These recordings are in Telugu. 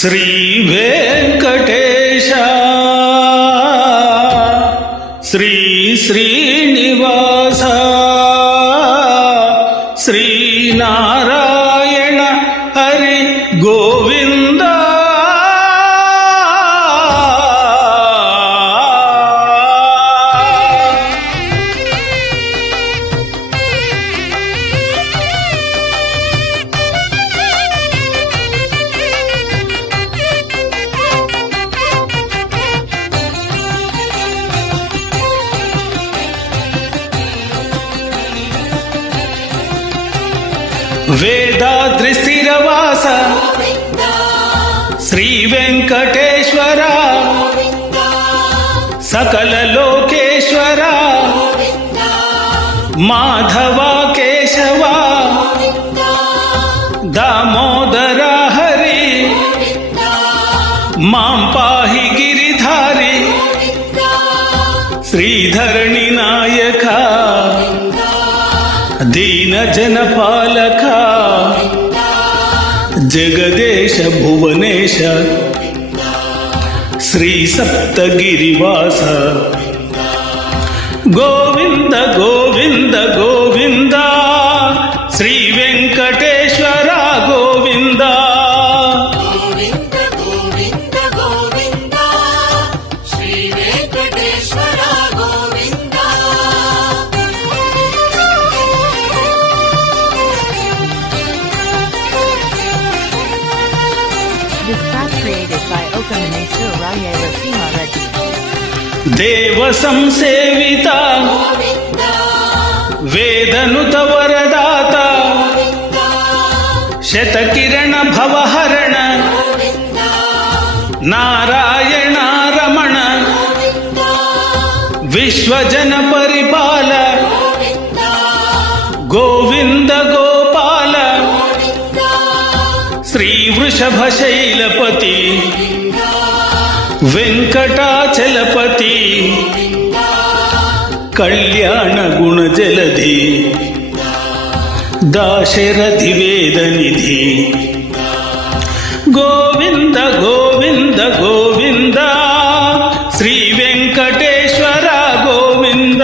శ్రీ వెంకటేశ శ్రీ శ్రీనివాస శ్రీనారాయణ హరి గోవింద వేదాద్రి స్థిరవాస శ్రీ వెంకటేశ్వర సకల లోకేశ్వర మాధవ కేశవ దామోదర హరి మాం పాహి గిరిధారి శ్రీధరణి నాయక దీన జన పాలక జగదేశ భువనేశ శ్రీ సప్తగిరివాస గోవింద గోవింద గోవింద శ్రీ వెంకటేశ్వర గోవింద దేవ సంసేవిత వేదనుత వరదాత శతకిరణ భవహరణ నారాయణ రమణ విశ్వజన పరిపాల గోవింద గోపాల శ్రీ వృషభ శైలపతి వెంకటాచలపతి కళ్యాణ గుణ జలధి దాశరథి వేదనిధి గోవింద గోవింద గోవింద శ్రీ వెంకటేశ్వర గోవింద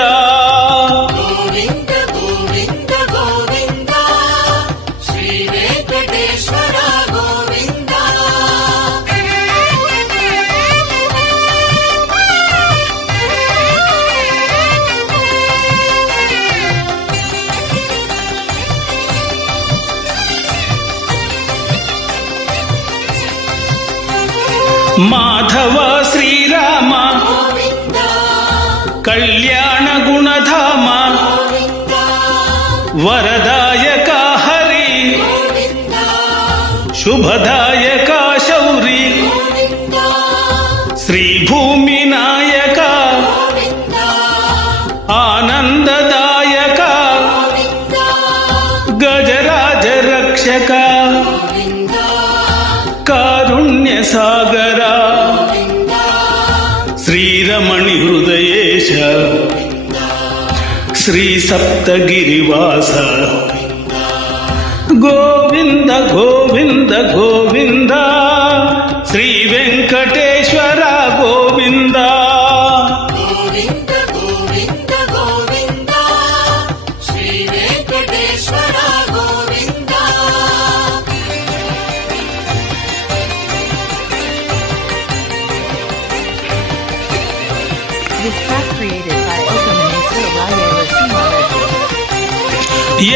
మాధవ శ్రీరామ కళ్యాణ గుణధామ వరదాయక హరి శుభదాయక శౌరి శ్రీభూమి నాయక ఆనందదాయక గజరాజ రక్షక కారుణ్య సాగర శ్రీరమణి హృదయేశ శ్రీ సప్తగిరివాస గోవింద గోవింద గోవింద శ్రీ వెంకటేశ్వర గోవింద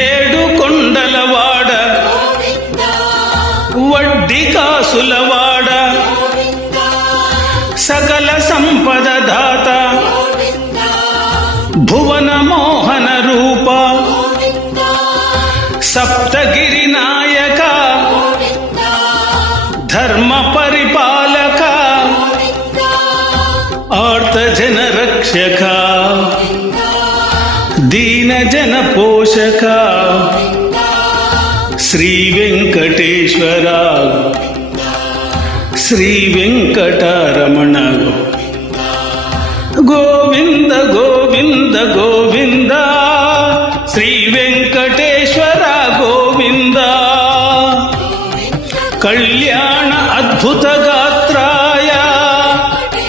ఏడు కొండలవాడ వడ్డీ కాసులవాడ సకల సంపద దాత భువన మోహన రూప సప్తగిరి నాయక ధర్మ పరిపాలక ఆర్త జన రక్షక దీన జన పోషక శ్రీ వెంకటేశ్వర శ్రీ వెంకటరమణ గోవింద గోవింద గోవింద శ్రీ వెంకటేశ్వర గోవింద కళ్యాణ అద్భుత గాత్రాయ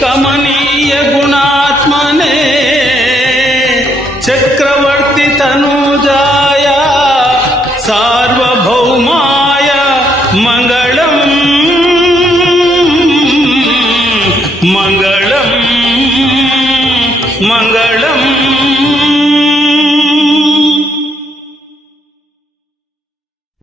కమనీయ గుణాత్మనే చక్రవర్తి తనూజాయ సార్వభౌమాయ మంగళం మంగళం.